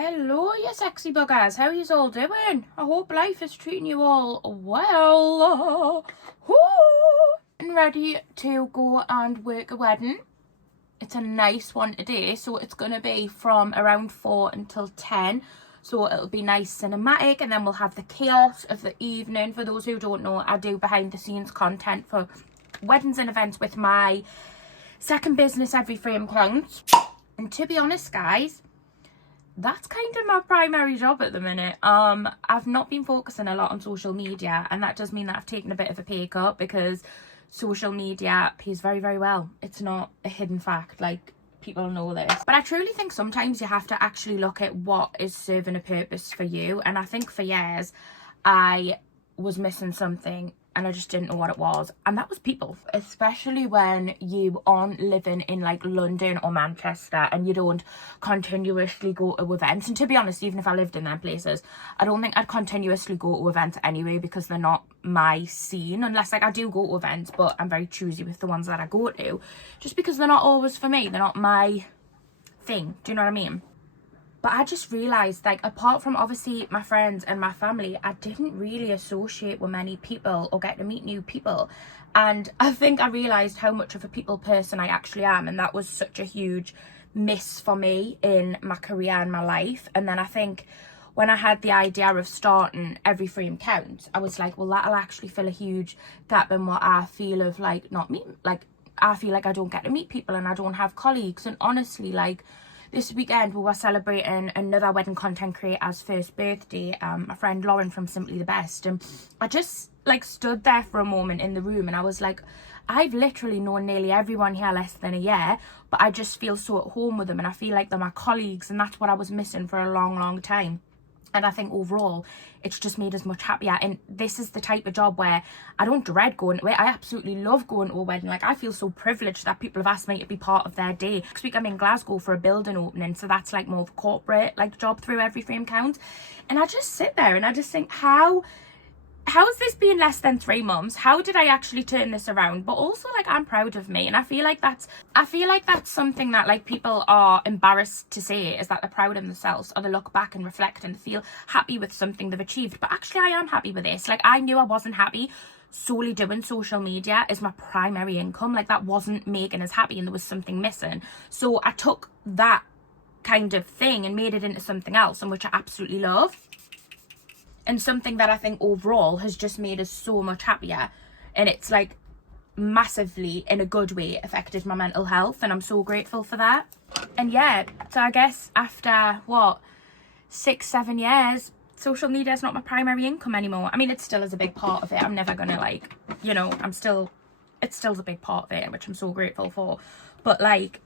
Hello, you sexy buggers. How are you all doing? I hope life is treating you all well. I'm ready to go and work a wedding. It's a nice one today, so it's going to be from around 4 until 10. So it'll be nice cinematic, and then we'll have the chaos of the evening. For those who don't know, I do behind the scenes content for weddings and events with my second business, Every Frame Counts. And to be honest, guys, that's kind of my primary job at the minute. I've not been focusing a lot on social media, and that does mean that I've taken a bit of a pay cut because social media pays very, very well. It's not a hidden fact, like, people know this. But I truly think sometimes you have to actually look at what is serving a purpose for you. And I think for years I was missing something and I just didn't know what it was, and that was people. Especially when you aren't living in like London or Manchester and you don't continuously go to events. And to be honest, even if I lived in them places, I don't think I'd continuously go to events anyway, because they're not my scene. Unless, like, I do go to events, but I'm very choosy with the ones that I go to, just because they're not always for me. They're not my thing. Do you know what I mean? But I just realised, like, apart from obviously my friends and my family, I didn't really associate with many people or get to meet new people. And I think I realised how much of a people person I actually am. And that was such a huge miss for me in my career and my life. And then I think when I had the idea of starting Every Frame Counts, I was like, well, that'll actually fill a huge gap in what I feel of, like, not me. Like, I feel like I don't get to meet people and I don't have colleagues. And honestly, like, this weekend we were celebrating another wedding content creator's first birthday, my friend Lauren from Simply the Best, and I just like stood there for a moment in the room and I was like, I've literally known nearly everyone here less than a year, but I just feel so at home with them and I feel like they're my colleagues, and that's what I was missing for a long time. And I think overall, it's just made us much happier. And this is the type of job where I don't dread going to it. I absolutely love going to a wedding. Like, I feel so privileged that people have asked me to be part of their day. Next week I'm in Glasgow for a building opening, so that's like more of a corporate like job through Every Frame Counts. And I just sit there and I just think, how has this been less than 3 months? How did I actually turn this around? But also, like, I'm proud of me, and I feel like that's something that like people are embarrassed to say, is that they're proud of themselves, or they look back and reflect and feel happy with something they've achieved. But actually I am happy with this. Like, I knew I wasn't happy solely doing social media as my primary income. Like, that wasn't making us happy and there was something missing. So I took that kind of thing and made it into something else, and which I absolutely love. And something that I think overall has just made us so much happier. And it's like massively, in a good way, affected my mental health. And I'm so grateful for that. And yeah, so I guess after, what, 6-7 years, social media is not my primary income anymore. I mean, it still is a big part of it. I'm never going to, like, you know, it's still a big part of it, which I'm so grateful for. But, like,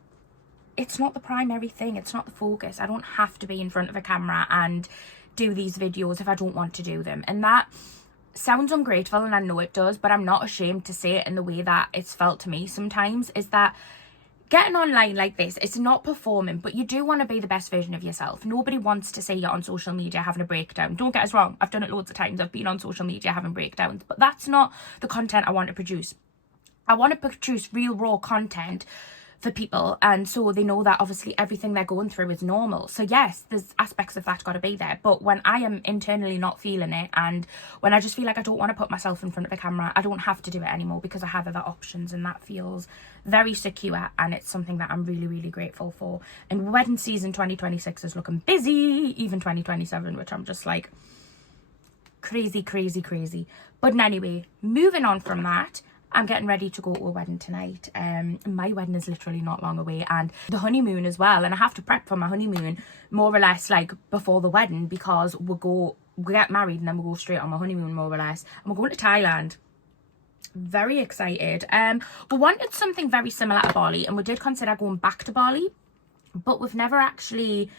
it's not the primary thing. It's not the focus. I don't have to be in front of a camera and do these videos if I don't want to do them. And that sounds ungrateful, and I know it does, but I'm not ashamed to say it in the way that it's felt to me sometimes, is that getting online like this, it's not performing, but you do want to be the best version of yourself. Nobody wants to say you're on social media having a breakdown. Don't get us wrong, I've done it loads of times. I've been on social media having breakdowns, but that's not the content I want to produce. I want to produce real raw content for people, and so they know that obviously everything they're going through is normal. So yes, there's aspects of that got to be there, but when I am internally not feeling it, and when I just feel like I don't want to put myself in front of a camera, I don't have to do it anymore, because I have other options, and that feels very secure, and it's something that I'm really grateful for. And wedding season 2026 is looking busy, even 2027, which I'm just like crazy. But anyway, moving on from that, I'm getting ready to go to a wedding tonight. My wedding is literally not long away, and the honeymoon as well. And I have to prep for my honeymoon more or less like before the wedding, because we get married and then we'll go straight on my honeymoon more or less. And we're going to Thailand. Very excited. We wanted something very similar to Bali, and we did consider going back to Bali, but we've never actually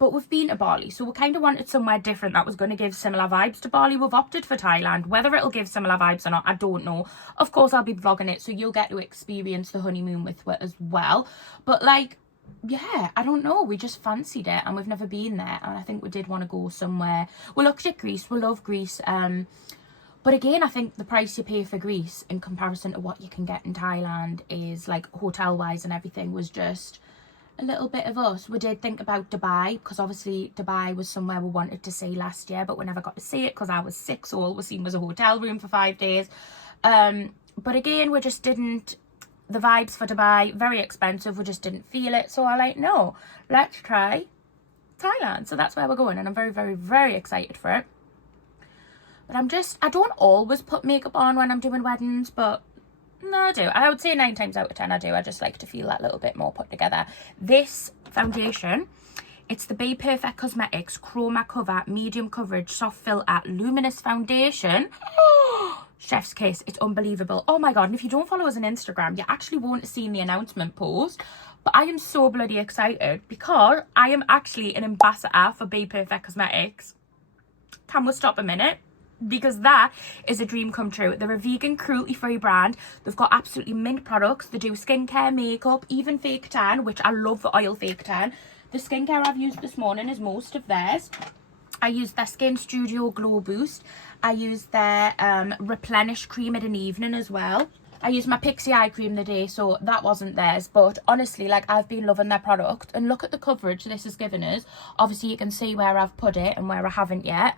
but we've been to Bali, so we kind of wanted somewhere different that was going to give similar vibes to Bali. We've opted for Thailand. Whether it'll give similar vibes or not, I don't know. Of course, I'll be vlogging it, so you'll get to experience the honeymoon with it as well. But, like, yeah, I don't know. We just fancied it, and we've never been there. And I think we did want to go somewhere. We looked at Greece. We love Greece. But again, I think the price you pay for Greece in comparison to what you can get in Thailand is, like, hotel-wise and everything, was just a little bit of us. We did think about Dubai, because obviously Dubai was somewhere we wanted to see last year, but we never got to see it because I was sick, so all we seen was a hotel room for 5 days. But again, we just didn't, the vibes for Dubai, very expensive, we just didn't feel it. So I like, no, let's try Thailand. So that's where we're going, and I'm very, very, very excited for it. But I don't always put makeup on when I'm doing weddings, but no, I do. I would say 9 times out of 10 I do. I just like to feel that little bit more put together. This foundation, it's the bperfect Cosmetics Chroma Cover Medium Coverage Soft Filter Luminous Foundation. Chef's kiss. It's unbelievable. Oh my god, and if you don't follow us on Instagram, you actually won't have seen the announcement post. But I am so bloody excited because I am actually an ambassador for bperfect Cosmetics. Can we stop a minute? Because that is a dream come true. They're a vegan, cruelty-free brand. They've got absolutely mint products. They do skincare, makeup, even fake tan, which I love the oil fake tan. The skincare I've used this morning is most of theirs. I used their Skin Studio Glow Boost. I used their Replenish cream at an evening as well. I used my Pixie Eye cream the day, so that wasn't theirs. But honestly, like, I've been loving their product. And look at the coverage this has given us. Obviously, you can see where I've put it and where I haven't yet.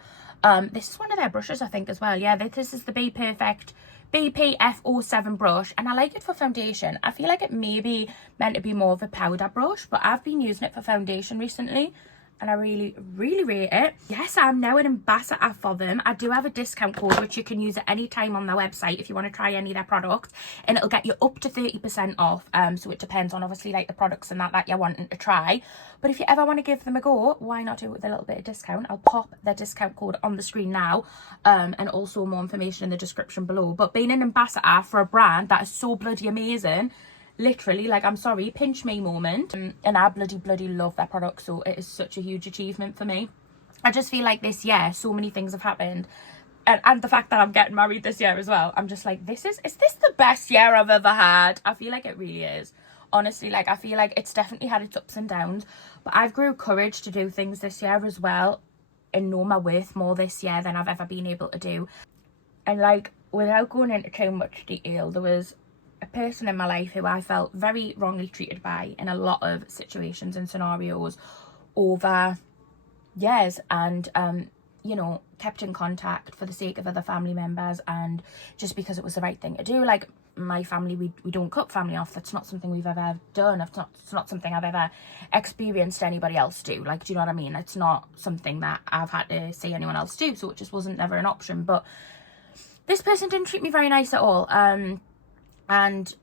This is one of their brushes, I think, as well. Yeah, this is the bperfect BPF07 brush, and I like it for foundation. I feel like it may be meant to be more of a powder brush, but I've been using it for foundation recently, and I really, really rate it. Yes, I'm now an ambassador for them. I do have a discount code, which you can use at any time on their website if you want to try any of their products, and it'll get you up to 30% off. So it depends on, obviously, like, the products and that you're wanting to try. But if you ever want to give them a go, why not do it with a little bit of discount? I'll pop their discount code on the screen now, and also more information in the description below. But being an ambassador for a brand that is so bloody amazing, literally, like, I'm sorry, pinch me moment. And I bloody love their products, so it is such a huge achievement for me. I just feel like this year, so many things have happened. And the fact that I'm getting married this year as well, I'm just like, is this the best year I've ever had? I feel like it really is. Honestly, like, I feel like it's definitely had its ups and downs, but I've grew courage to do things this year as well, and know my worth more this year than I've ever been able to do. And, like, without going into too much detail, there was a person in my life who I felt very wrongly treated by in a lot of situations and scenarios over years, and you know, kept in contact for the sake of other family members and just because it was the right thing to do. Like, my family, we don't cut family off. That's not something we've ever done. It's not something I've ever experienced anybody else do. Like, do you know what I mean? It's not something that I've had to see anyone else do, so it just wasn't never an option. But this person didn't treat me very nice at all, and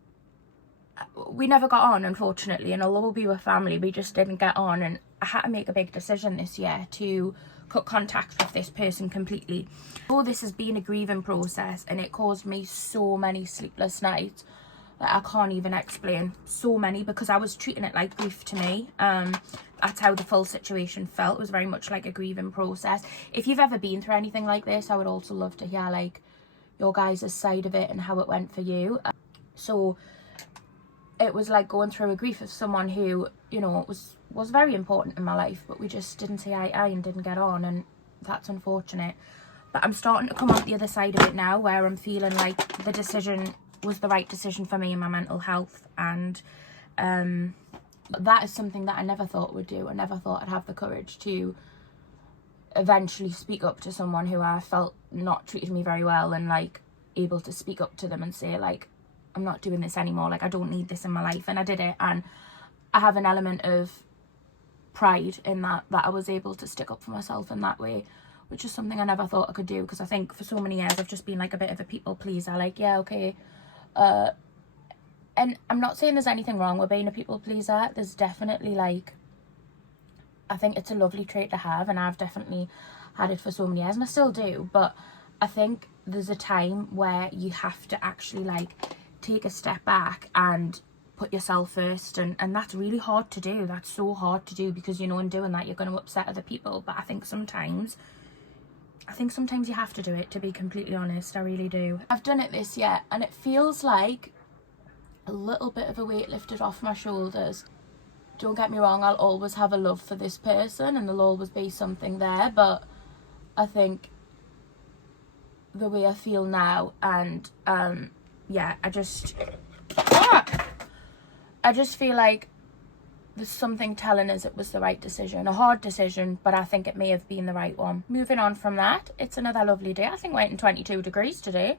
we never got on, unfortunately. And although we were family, we just didn't get on, and I had to make a big decision this year to cut contact with this person completely. Oh, this has been a grieving process, and it caused me so many sleepless nights that I can't even explain. So many, because I was treating it like grief to me. That's how the full situation felt. It was very much like a grieving process. If you've ever been through anything like this, I would also love to hear, like, your guys' side of it and how it went for you. So it was like going through a grief of someone who, you know, was very important in my life, but we just didn't see eye to eye and didn't get on, and that's unfortunate. But I'm starting to come out the other side of it now, where I'm feeling like the decision was the right decision for me and my mental health, and that is something that I never thought would do. I never thought I'd have the courage to eventually speak up to someone who I felt not treated me very well, and, like, able to speak up to them and say, like, I'm not doing this anymore, like, I don't need this in my life. And I did it, and I have an element of pride in that I was able to stick up for myself in that way, which is something I never thought I could do, because I think for so many years I've just been like a bit of a people pleaser, like, yeah, okay, and I'm not saying there's anything wrong with being a people pleaser. There's definitely, like, I think it's a lovely trait to have, and I've definitely had it for so many years, and I still do. But I think there's a time where you have to actually, like, take a step back and put yourself first, and that's really hard to do. That's so hard to do, because, you know, in doing that you're going to upset other people. But I think sometimes you have to do it, to be completely honest. I really do. I've done it this year, and it feels like a little bit of a weight lifted off my shoulders. Don't get me wrong, I'll always have a love for this person, and there'll always be something there, but I think the way I feel now, and yeah, I just feel like there's something telling us it was the right decision. A hard decision, but I think it may have been the right one. Moving on from that, it's another lovely day. I think we're in 22 degrees today.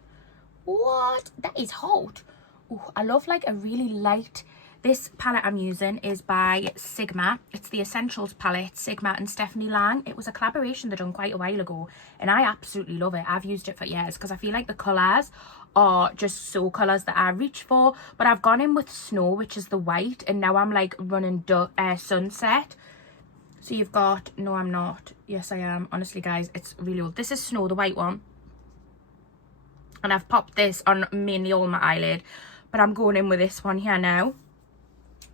What? That is hot. Ooh, I love like a really light... This palette I'm using is by Sigma. It's the Essentials palette, Sigma and Stephanie Lang. It was a collaboration they done quite a while ago, and I absolutely love it. I've used it for years because I feel like the colours are just so colours that I reach for. But I've gone in with Snow, which is the white, and now I'm like running Sunset. So you've got... No, I'm not. Yes, I am. Honestly, guys, it's really old. This is Snow, the white one. And I've popped this on mainly all my eyelid. But I'm going in with this one here now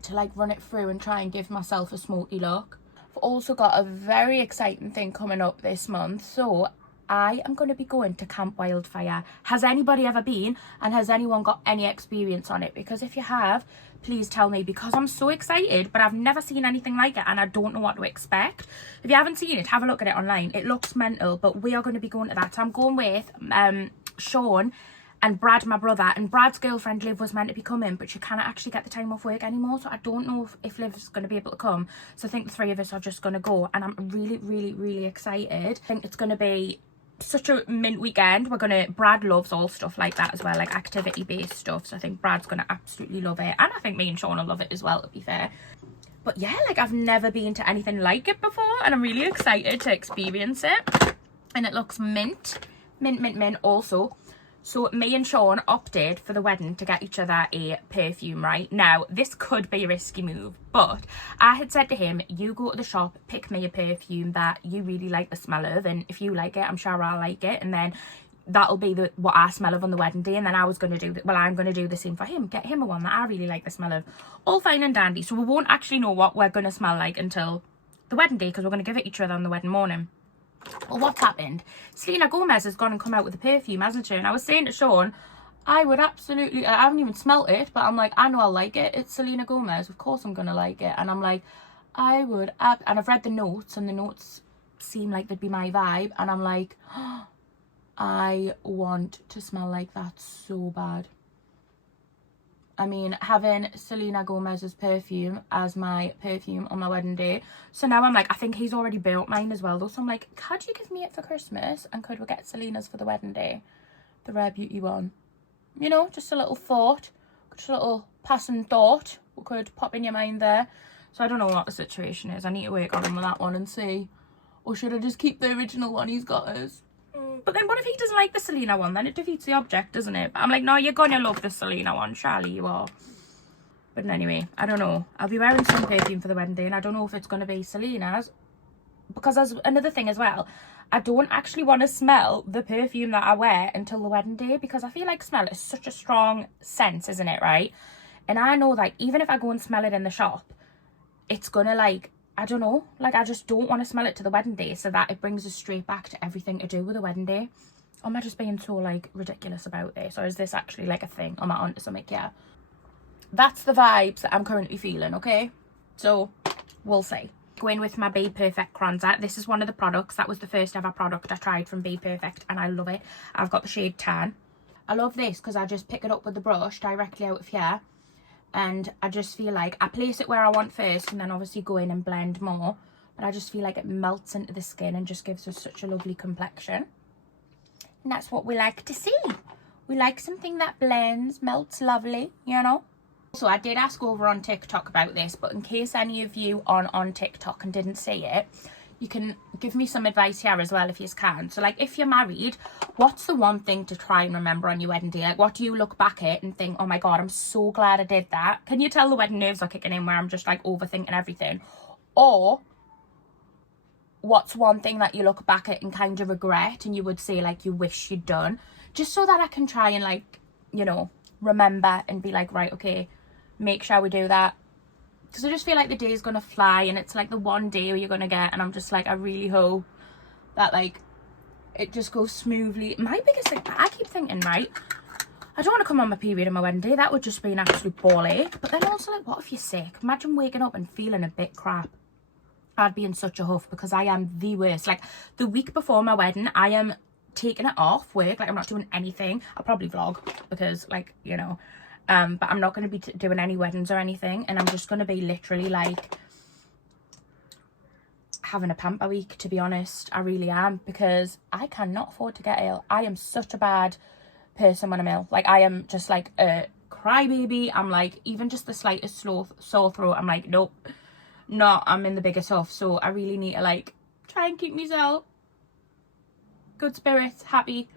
to like run it through and try and give myself a smoky look. I've also got a very exciting thing coming up this month. So I am going to be going to Camp Wildfire. Has anybody ever been? And has anyone got any experience on it? Because if you have, please tell me, because I'm so excited, but I've never seen anything like it and I don't know what to expect. If you haven't seen it, have a look at it online. It looks mental, but we are going to be going to that. So I'm going with Sean and Brad, my brother, and Brad's girlfriend Liv was meant to be coming, but she cannot actually get the time off work anymore, so I don't know if Liv's going to be able to come. So I think the three of us are just going to go, and I'm really, really, really excited. I think it's going to be such a mint weekend. Brad loves all stuff like that as well, like activity based stuff, so I think Brad's going to absolutely love it, and I think me and Sean will love it as well, to be fair. But yeah, like I've never been to anything like it before, and I'm really excited to experience it. And it looks mint, mint, mint, mint also. So me and Sean opted for the wedding to get each other a perfume, right? Now, this could be a risky move, but I had said to him, you go to the shop, pick me a perfume that you really like the smell of, and if you like it, I'm sure I'll like it, and then that'll be what I smell of on the wedding day. And then I was going to do that. Well, I'm going to do the same for him, get him a one that I really like the smell of. All fine and dandy. So we won't actually know what we're going to smell like until the wedding day, because we're going to give it each other on the wedding morning. Well, what's happened? Selena Gomez has gone and come out with a perfume, hasn't she? And I was saying to Sean, I would absolutely... I haven't even smelt it, but I'm like, I know I'll like it. It's Selena Gomez. Of course I'm going to like it. And I'm like, I would... And I've read the notes, and the notes seem like they'd be my vibe. And I'm like, oh, I want to smell like that so bad. I mean, having Selena Gomez's perfume as my perfume on my wedding day. So now I'm like, I think he's already built mine as well though. So I'm like, could you give me it for Christmas? And could we get Selena's for the wedding day? The Rare Beauty one. You know, just a little thought. Just a little passing thought. We could pop in your mind there. So I don't know what the situation is. I need to work on him with that one and see. Or should I just keep the original one he's got us? But then what if he doesn't like the Selena one? Then it defeats the object, doesn't it? But I'm like, no, you're gonna love the Selena one. Surely you are. But anyway, I don't know. I'll be wearing some perfume for the wedding day, and I don't know if it's going to be Selena's. Because there's another thing as well. I don't actually want to smell the perfume that I wear until the wedding day, because I feel like smell is such a strong sense, isn't it, right? And I know, like, even if I go and smell it in the shop, it's going to, like... I don't know, like I just don't want to smell it to the wedding day, so that it brings us straight back to everything to do with the wedding day. Or am I just being so like ridiculous about this, or is this actually like a thing? Am I onto something? Yeah, that's the vibes that I'm currently feeling. Okay, so we'll see. Going with my bperfect bronzer. This is one of the products that was the first ever product I tried from bperfect, and I love it. I've got the shade Tan. I love this because I just pick it up with the brush directly out of here. And I just feel like I place it where I want first, and then obviously go in and blend more. But I just feel like it melts into the skin and just gives us such a lovely complexion. And that's what we like to see. We like something that blends, melts lovely, you know. So I did ask over on TikTok about this, but in case any of you are on TikTok and didn't see it, you can give me some advice here as well if you can. So like, if you're married, what's the one thing to try and remember on your wedding day? Like, what do you look back at and think, oh my god, I'm so glad I did that? Can you tell the wedding nerves are kicking in where I'm just like overthinking everything? Or what's one thing that you look back at and kind of regret, and you would say like you wish you'd done? Just so that I can try and like, you know, remember and be like, right, okay, make sure we do that. Because I just feel like the day is going to fly, and it's like the one day where you're going to get, and I'm just like, I really hope that like it just goes smoothly. My biggest thing, I keep thinking, right, I don't want to come on my period on my wedding day. That would just be an absolute ball ache. But then also, like, what if you're sick? Imagine waking up and feeling a bit crap. I'd be in such a huff, because I am the worst. Like, the week before my wedding, I am taking it off work. Like, I'm not doing anything. I'll probably vlog because, like, you know, but I'm not going to be doing any weddings or anything, and I'm just going to be literally like having a pamper week, to be honest. I really am, because I cannot afford to get ill. I am such a bad person when I'm ill. Like, I am just like a crybaby. I'm like, even just the slightest sore throat, I'm like, nope, no, I'm in the biggest huff. So I really need to like try and keep myself good spirits, happy,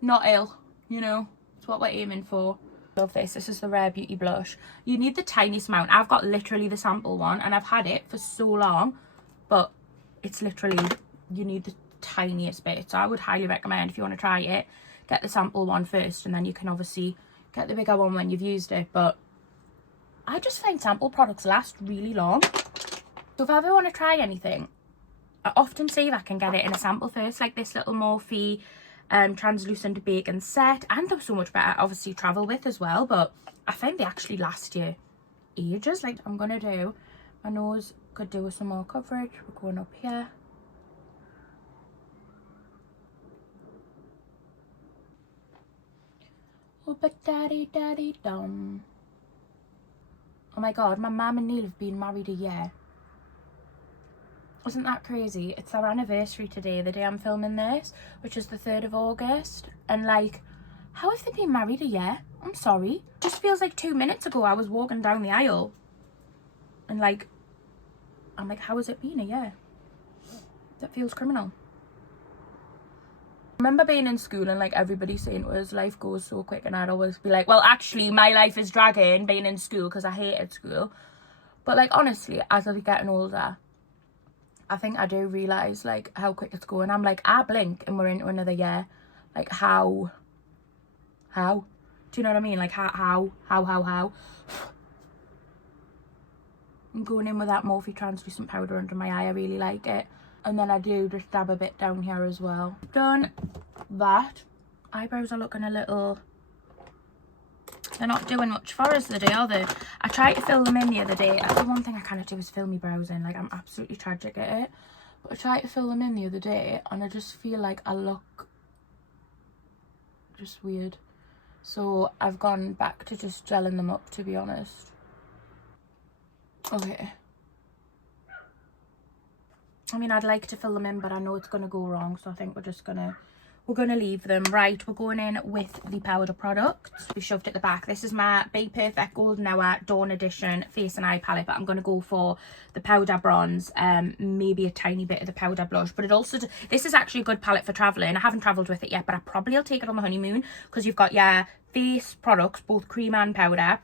not ill, you know. It's what we're aiming for. Love this. This is the Rare Beauty blush. You need the tiniest amount. I've got literally the sample one, and I've had it for so long, but it's literally, you need the tiniest bit. So I would highly recommend, if you want to try it, get the sample one first, and then you can obviously get the bigger one when you've used it. But I just find sample products last really long. So if I ever want to try anything, I often say that I can get it in a sample first, like this little Morphe translucent bacon set, and they're so much better obviously travel with as well, but I find they actually last you ages. Like, I'm gonna do my nose, could do with some more coverage. We're going up here. Oh, but daddy dum. Oh my god, my mum and Neil have been married a year. Isn't that crazy? It's our anniversary today, the day I'm filming this, which is the 3rd of August. And like, how have they been married a year? I'm sorry. Just feels like 2 minutes ago I was walking down the aisle. And like, I'm like, how has it been a year? That feels criminal. I remember being in school and like everybody saying to us, life goes so quick, and I'd always be like, well, actually my life is dragging being in school, because I hated school. But like, honestly, as I'm getting older, I think I do realise like how quick it's going. I'm like, I blink and we're into another year. Like, how? Do you know what I mean? Like, how? I'm going in with that Morphe translucent powder under my eye. I really like it. And then I do just dab a bit down here as well. Done that. Eyebrows are looking a little... They're not doing much for us today, are they? I tried to fill them in the other day. The one thing I cannot do is fill my brows in. Like, I'm absolutely tragic at it. But I tried to fill them in the other day, and I just feel like I look just weird. So I've gone back to just gelling them up, to be honest. Okay. I mean, I'd like to fill them in, but I know it's going to go wrong. So I think we're going to leave them. Right, we're going in with the powder products. We shoved at the back. This is my bperfect Golden Hour Dawn Edition Face and Eye Palette, but I'm going to go for the powder bronze, maybe a tiny bit of the powder blush. But it also, this is actually a good palette for travelling. I haven't travelled with it yet, but I probably will take it on the honeymoon, because you've got your face products, both cream and powder.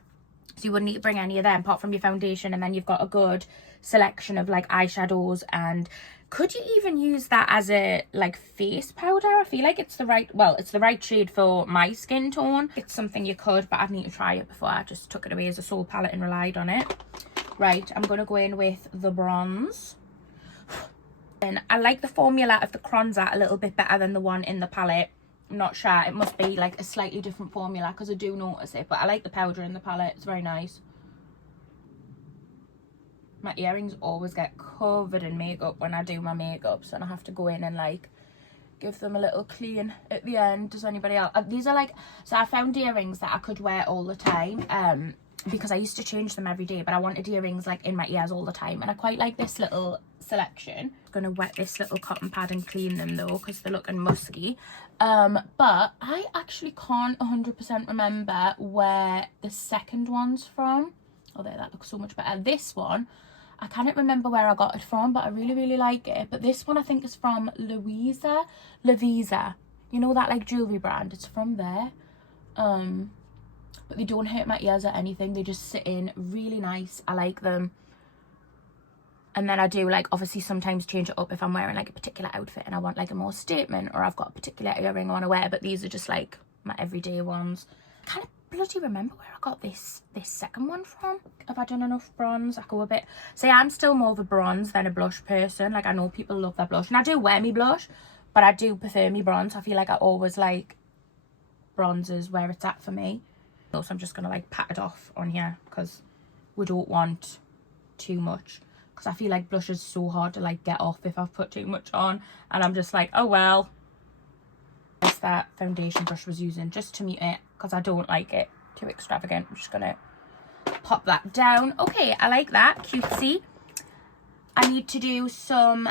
So you wouldn't need to bring any of them apart from your foundation, and then you've got a good selection of like eyeshadows. And could you even use that as a like face powder? I feel like it's the right, well, it's the right shade for my skin tone. It's something you could, but I'd need to try it before I just took it away as a sole palette and relied on it. Right, I'm going to go in with the bronze. And I like the formula of the bronzer a little bit better than the one in the palette. I'm not sure, it must be like a slightly different formula, because I do notice it, but I like the powder in the palette. It's very nice. My earrings always get covered in makeup when I do my makeup, so I have to go in and like give them a little clean at the end. Does anybody else? These are like, so I found earrings that I could wear all the time, because I used to change them every day, but I wanted earrings like in my ears all the time, and I quite like this little selection. I'm gonna wet this little cotton pad and clean them though, because they're looking musky. But I actually can't 100% remember where the second one's from. Oh, there, that looks so much better. This one, I can't remember where I got it from, but I really like it. But this one I think is from Lavisa. You know that like jewellery brand? It's from there. But they don't hurt my ears or anything. They just sit in really nice. I like them. And then I do like obviously sometimes change it up if I'm wearing like a particular outfit and I want like a more statement, or I've got a particular earring I want to wear. But these are just like my everyday ones. I can't bloody remember where I got this second one from. Have I done enough bronze? I go a bit, say I'm still more of a bronze than a blush person. Like, I know people love their blush, and I do wear me blush, but I do prefer me bronze. I feel like I always like bronzes where it's at for me. So I'm just gonna like pat it off on here, because we don't want too much, because I feel like blush is so hard to like get off if I've put too much on, and I'm just like, oh well. That's that foundation brush was using just to mute it, because I don't like it. too extravagant. I'm just going to pop that down. Okay, I like that. Cutesy. I need to do some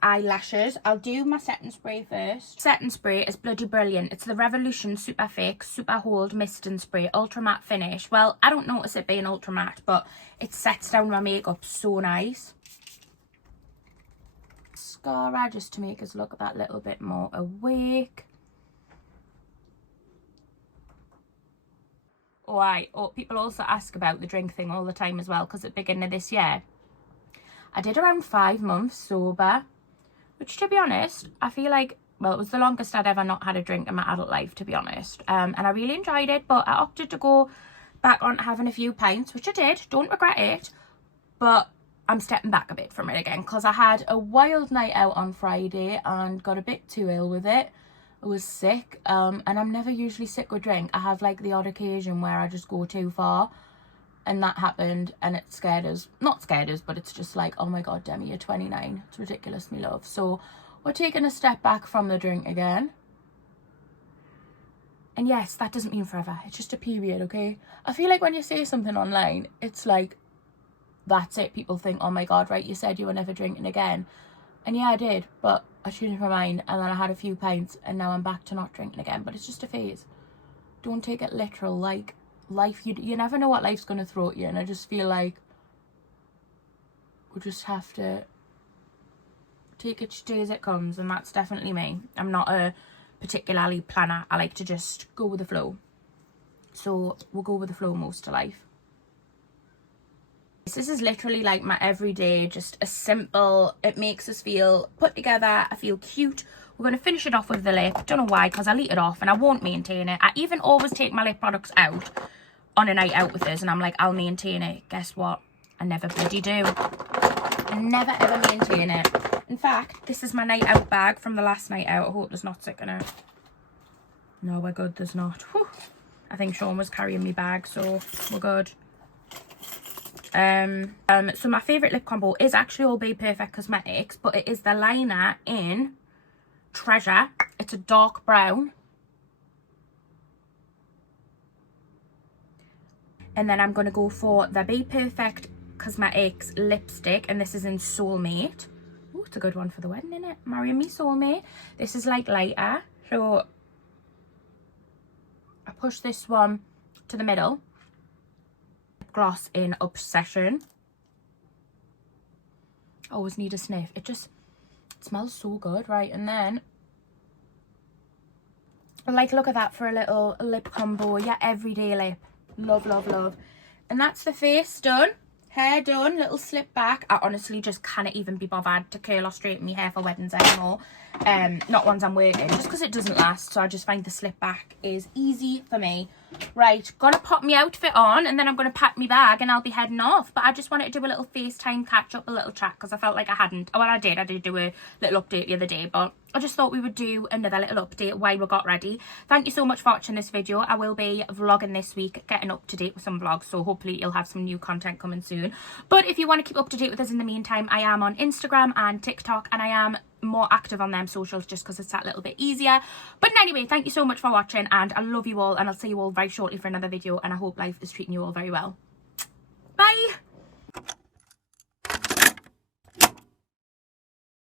eyelashes. I'll do my setting spray first. Setting spray is bloody brilliant. It's the Revolution Super Fake Super Hold Mist and Spray Ultra Matte Finish. Well, I don't notice it being ultra matte, but it sets down my makeup so nice. Mascara, just to make us look that little bit more awake. People also ask about the drink thing all the time as well, because at the beginning of this year I did around 5 months sober, which, to be honest, I feel like, well, it was the longest I'd ever not had a drink in my adult life, to be honest. And I really enjoyed it, but I opted to go back on having a few pints, which I did. Don't regret it, but I'm stepping back a bit from it again, because I had a wild night out on Friday and got a bit too ill with it. I was sick, and I'm never usually sick with drink. I have like the odd occasion where I just go too far, and that happened, and it scared us. Not scared us, but it's just like, oh my god, Demi, you're 29. It's ridiculous, me love. So we're taking a step back from the drink again. And yes, that doesn't mean forever. It's just a period, okay? I feel like when you say something online, it's like, that's it. People think, oh my god, right, you said you were never drinking again. And yeah, I did, but I changed my mind, and then I had a few pints, and now I'm back to not drinking again. But it's just a phase. Don't take it literal. Like, life, you never know what life's going to throw at you, and I just feel like we just have to take each day as it comes, and that's definitely me. I'm not a particularly planner. I like to just go with the flow, so we'll go with the flow most of life. This is literally like my everyday, just a simple, it makes us feel put together. I feel cute. We're going to finish it off with the lip. Don't know why, because I'll eat it off and I won't maintain it. I even always take my lip products out on a night out with this, and I'm like, I'll maintain it. Guess what? I never bloody do. I never ever maintain it. In fact, this is my night out bag from the last night out. I hope there's not sick in it. No, we're good, there's not. Whew. I think Sean was carrying me bag, so we're good. So my favourite lip combo is actually all bperfect Cosmetics, but it is the liner in Treasure. It's a dark brown. And then I'm going to go for the bperfect Cosmetics lipstick, and this is in Soulmate. Oh, it's a good one for the wedding, isn't it? Marry me, Soulmate. This is like lighter, so I push this one to the middle. Gloss in Obsession. I always need a sniff. It smells so good, right? And then I like, look at that for a little lip combo. Yeah, everyday lip. Love, love, love. And that's the face done. Hair done. Little slip back. I honestly just cannot even be bothered to curl or straighten my hair for weddings anymore. Not ones I'm working, just because it doesn't last. So I just find the slip back is easy for me. Right, gonna pop my outfit on, and then I'm gonna pack my bag and I'll be heading off. But I just wanted to do a little FaceTime catch up, a little chat, because I felt like I hadn't. Well, I did do a little update the other day, but I just thought we would do another little update while we got ready. Thank you so much for watching this video. I will be vlogging this week, getting up to date with some vlogs, so hopefully you'll have some new content coming soon. But if you want to keep up to date with us in the meantime, I am on Instagram and TikTok, and I am more active on them socials just because it's that little bit easier. But anyway, thank you so much for watching, and I love you all, and I'll see you all very shortly for another video, and I hope life is treating you all very well.